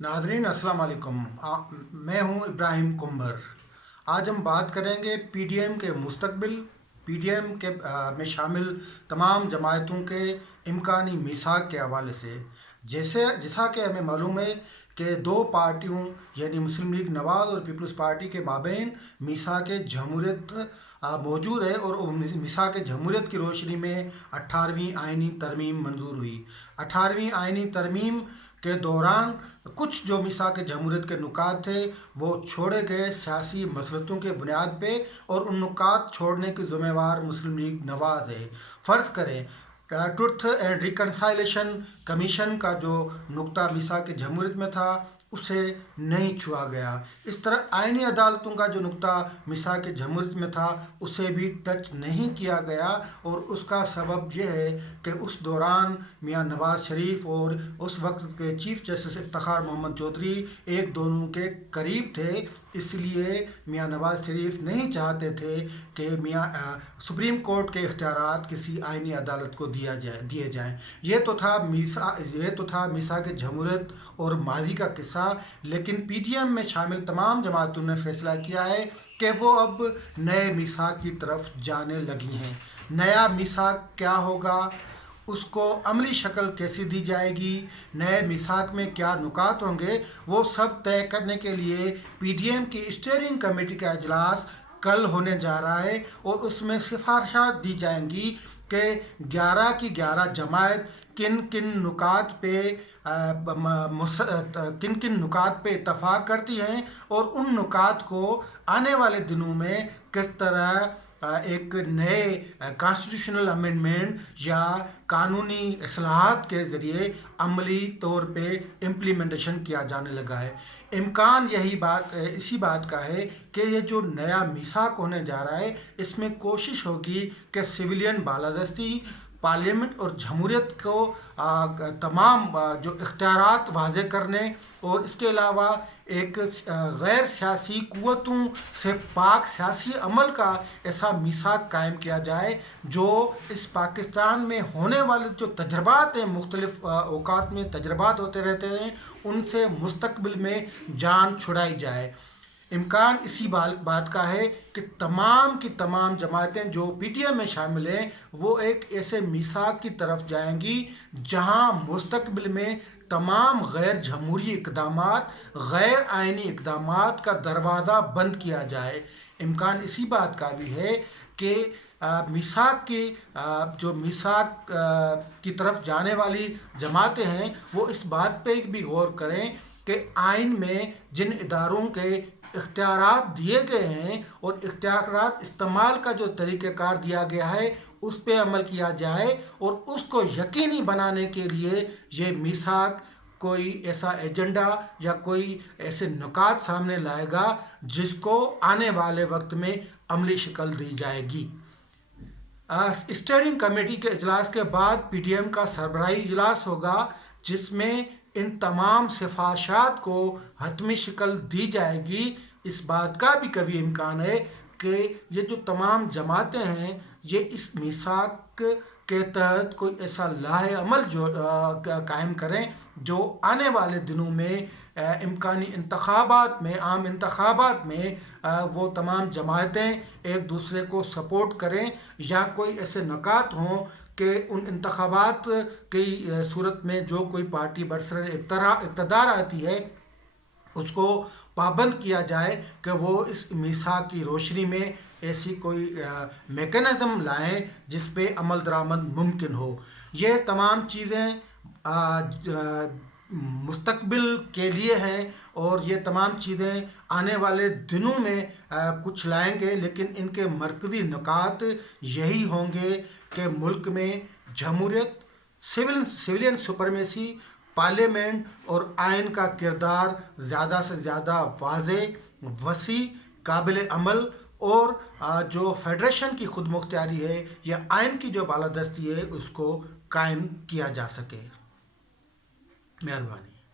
नाजरीन अस्सलाम वालेकुम। मैं हूं इब्राहिम कुंबर। आज हम बात करेंगे पीडीएम के मुस्तकबिल, पीडीएम के में शामिल तमाम जमायतों के इम्कानी मीसाक के हवाले से। जैसा कि हमें मालूम है कि दो पार्टियों यानी मुस्लिम लीग नवाज और पीपल्स पार्टी के माबैन मीसाक जमहूरियत मौजूद है और मीसाक जमहूरियत की रोशनी में 18वीं आइनी तरमीम मंजूर हुई। 18वीं आइनी तरमीम के दौरान कुछ जो मीसाक जमहूरियत के नुकात थे वो छोड़े गए सियासी मसलतों के बुनियाद पे, और उन नुकात छोड़ने की ज़िम्मेवार मुस्लिम लीग नवाज है। फ़र्ज़ करें ट्रुथ एंड रिकन्साइलेशन कमीशन का जो नुक्ता मीसाक जमहूरियत में था उसे नहीं छुआ गया। इस तरह आइनी अदालतों का जो नुक्ता मीसाक जमहूरियत में था उसे भी टच नहीं किया गया, और उसका सबब यह है कि उस दौरान मियां नवाज शरीफ और उस वक्त के चीफ जस्टिस इफ्तिखार मोहम्मद चौधरी एक दोनों के करीब थे। इसलिए मियां नवाज शरीफ नहीं चाहते थे कि सुप्रीम कोर्ट के इख्तियारात किसी आइनी अदालत को दिए जाएं। ये तो था मीसाक जमहूरियत और माजी का किस्सा। लेकिन पीटीएम में शामिल तमाम जमातों ने फैसला किया है कि वो अब नए मीसाक की तरफ जाने लगी हैं। नया मीसाक क्या होगा, उसको अमली शक्ल कैसी दी जाएगी, नए मीसाक में क्या नुकात होंगे, वो सब तय करने के लिए पीडीएम की स्टीयरिंग कमेटी का इजलास कल होने जा रहा है, और उसमें सिफारिशात दी जाएंगी कि 11 की 11 जमायत किन किन नुकात पे इत्तफाक करती हैं, और उन नुकात को आने वाले दिनों में किस तरह एक नए कॉन्स्टिट्यूशनल अमेंडमेंट या कानूनी इस्लाहात के ज़रिए अमली तौर पे इम्प्लीमेंटेशन किया जाने लगा है। इम्कान इसी बात का है कि ये जो नया मीसाक होने जा रहा है इसमें कोशिश होगी कि सिविलियन बालादस्ती, पार्लियामेंट और जमहूरियत को तमाम जो इख्तियारात वाज़े करने, और इसके अलावा एक गैर सियासी क़ुव्वतों से पाक सियासी अमल का ऐसा मीसाक कायम किया जाए जो इस पाकिस्तान में होने वाले जो तजर्बात हैं, मुख्तलिफ औकात में तजर्बात होते रहते हैं, उनसे मुस्तकबिल में जान छुड़ाई जाए। इम्कान इसी बात का है कि तमाम की तमाम जमातें जो पीटीएम में शामिल हैं वो एक ऐसे मीसाक की तरफ जाएंगी जहां मुस्तकबिल में तमाम गैर जमहूरी इक़दामात, गैर आइनी इक़दामात का दरवाज़ा बंद किया जाए। इम्कान इसी बात का भी है कि मीसाक की तरफ जाने वाली जमातें हैं वो इस बात पे भी गौर करें कि आइन में जिन इदारों के इख्तियारात दिए गए हैं और इख्तियारात इस्तेमाल का जो तरीक़ाकार दिया गया है उस पर अमल किया जाए, और उसको यकीनी बनाने के लिए ये मीसाक कोई ऐसा एजेंडा या कोई ऐसे नुकात सामने लाएगा जिसको आने वाले वक्त में अमली शक्ल दी जाएगी। स्टीयरिंग कमेटी के इजलास के बाद पीडीएम का सरबराही इजलास होगा जिसमें इन तमाम सिफारिशात को हतमी शक्ल दी जाएगी। इस बात का भी कभी इम्कान है कि ये जो तमाम जमातें हैं ये इस मीसाक के तहत कोई ऐसा लाहे अमल जो कायम करें जो आने वाले दिनों में इम्कानी आम इंतखाबात में वो तमाम जमातें एक दूसरे को सपोर्ट करें, या कोई ऐसे नुकात हों कि उन इंतखाबात की सूरत में जो कोई पार्टी बरसर इक़्तिदार आती है उसको पाबंद किया जाए कि वो इस मीसाक की रोशनी में ऐसी कोई मेकनिज़म लाएं जिस पे अमल दरामद मुमकिन हो। ये तमाम चीज़ें मुस्तकबिल के लिए हैं, और ये तमाम चीज़ें आने वाले दिनों में कुछ लाएंगे, लेकिन इनके मरकज़ी नुकात यही होंगे कि मुल्क में जमहूरियत, सिविलियन सुपरमेसी, पार्लियामेंट और आइन का किरदार ज़्यादा से ज़्यादा वाज़े, वसी, काबिल अमल, और जो फेडरेशन की खुद मुख्तियारी है या आइन की जो बालादस्ती है उसको कायम किया जा सके। मेहरबानी।